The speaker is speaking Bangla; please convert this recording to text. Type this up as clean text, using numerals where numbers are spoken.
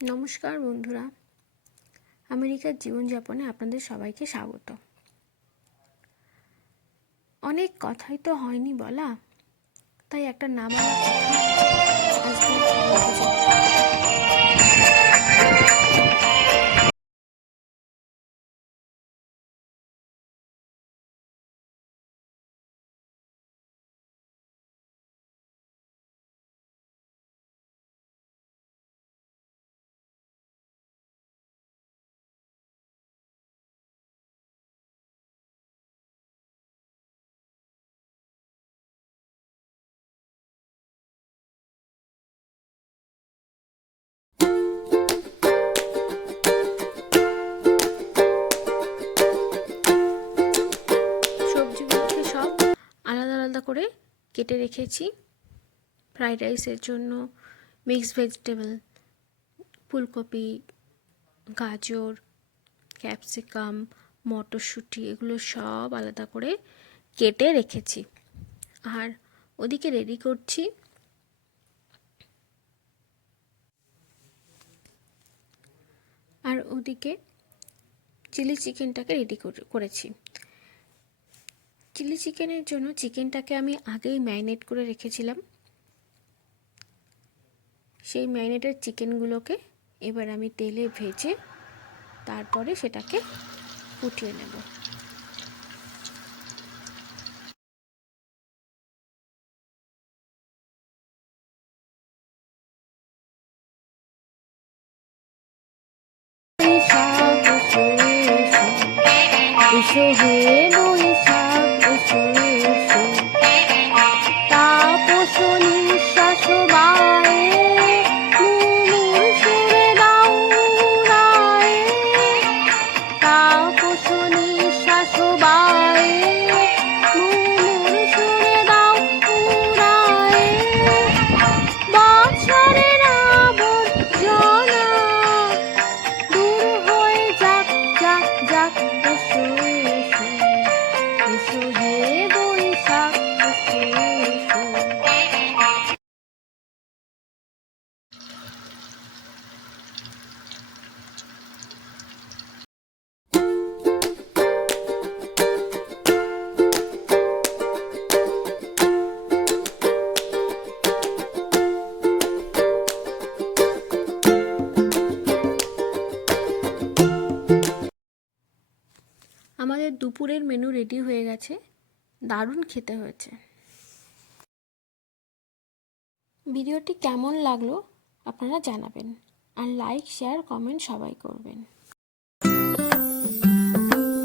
নমস্কার বন্ধুরা, আমেরিকার জীবনযাপনে আপনাদের সবাইকে স্বাগত। অনেক কথাই তো হয়নি বলা, তাই একটা না বলা কথা আজকে বলতে চাই। সবজিগুলোকে সব আলাদা আলাদা করে কেটে রেখেছি। ফ্রাইড রাইসের জন্য মিক্সড ভেজিটেবল, ফুলকপি, গাজর, ক্যাপসিকাম, মটরশুঁটি এগুলো সব আলাদা করে কেটে রেখেছি। আর ওদিকে রেডি করছি ওদিকে চিলি চিকেনটাকে রেডি করেছি। চিলি চিকেনের জন্য চিকেনটাকে আমি আগেই ম্যারিনেট করে রেখেছিলাম। সেই ম্যারিনেটেড চিকেনগুলোকে এবার আমি তেলে ভেজে তারপরে সেটাকে ফুটিয়ে নেব। এসো হে বৈশাখ এসো এসো, তাপস নিঃশ্বাস বায়ে মুমুর সুরে দাও উড়ায়ে, তাপস নিঃশ্বাস বায়ে মুমুর সুরে দাও উড়ায়ে, বছরের আবর্জনা দূর হয়ে যাক যাক যাক, এসো এসো এসো হে বৈশাখ এসো এসো। আমাদের দুপুরের মেনু রেডি হয়ে গেছে, দারুণ খেতে হয়েছে। ভিডিওটি কেমন লাগলো আপনারা জানাবেন, আর লাইক শেয়ার কমেন্ট সবাই করবেন।